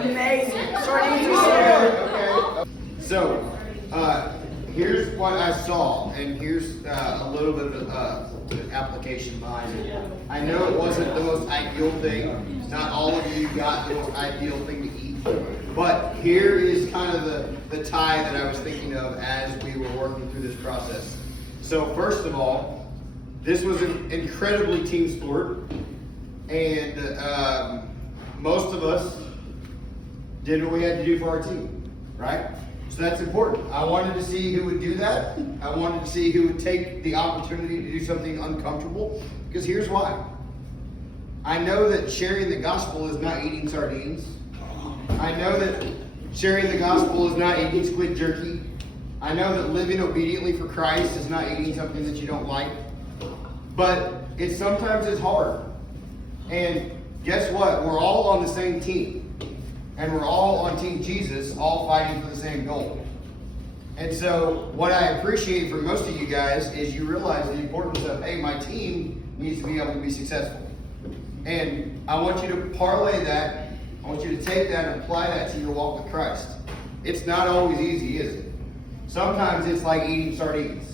Amazing. So, here's what I saw, and here's a little bit of application behind it. I know it wasn't the most ideal thing. Not all of you got the most ideal thing to eat. But here is kind of the tie that I was thinking of as we were working through this process. So first of all, this was an incredibly team sport. And most of us did what we had to do for our team, right? So that's important. I wanted to see who would do that. I wanted to see who would take the opportunity to do something uncomfortable. Because here's why. I know that sharing the gospel is not eating sardines. I know that sharing the gospel is not eating squid jerky. I know that living obediently for Christ is not eating something that you don't like. But sometimes it's hard. And guess what? We're all on the same team. And we're all on Team Jesus, all fighting for the same goal. And so what I appreciate from most of you guys is you realize the importance of, hey, my team needs to be able to be successful. And I want you to parlay that. I want you to take that and apply that to your walk with Christ. It's not always easy, is it? Sometimes it's like eating sardines.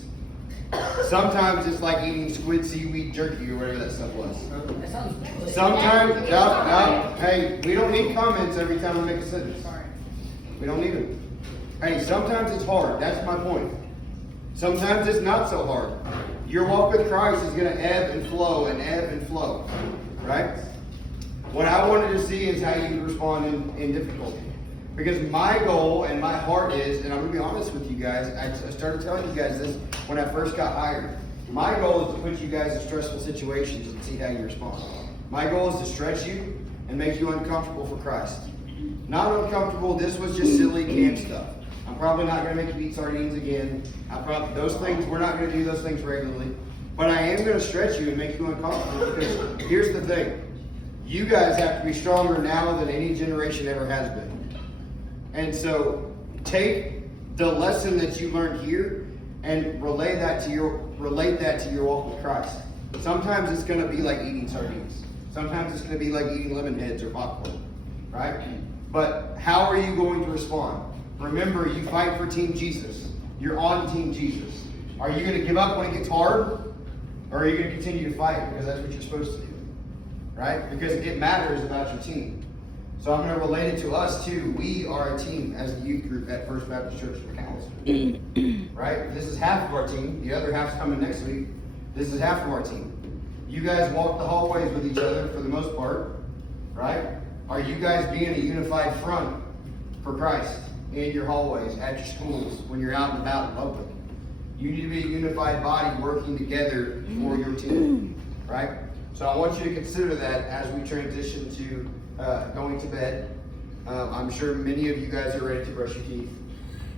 Sometimes it's like eating squid seaweed jerky or whatever that stuff was. That sounds good. Sometimes, hey, we don't need comments every time we make a sentence. We don't need them. Hey, sometimes it's hard. That's my point. Sometimes it's not so hard. Your walk with Christ is going to ebb and flow and ebb and flow, right? What I wanted to see is how you respond in difficulty. Because my goal and my heart is, and I'm going to be honest with you guys, I started telling you guys this when I first got hired. My goal is to put you guys in stressful situations and see how you respond. My goal is to stretch you and make you uncomfortable for Christ. Not uncomfortable, this was just silly camp stuff. I'm probably not going to make you eat sardines again. We're not going to do those things regularly. But I am going to stretch you and make you uncomfortable because here's the thing. You guys have to be stronger now than any generation ever has been. And so take the lesson that you learned here and relate that to your walk with Christ. Sometimes it's going to be like eating sardines. Sometimes it's going to be like eating lemon heads or popcorn, right? But how are you going to respond? Remember, you fight for Team Jesus. You're on Team Jesus. Are you going to give up when it gets hard? Or are you going to continue to fight because that's what you're supposed to do? Right? Because it matters about your team. So I'm going to relate it to us too. We are a team as a youth group at First Baptist Church of McAllister. Right? This is half of our team. The other half's coming next week. This is half of our team. You guys walk the hallways with each other for the most part. Right? Are you guys being a unified front for Christ in your hallways, at your schools, when you're out and about in public? You need to be a unified body working together for your team. Right? So I want you to consider that as we transition to going to bed. I'm sure many of you guys are ready to brush your teeth.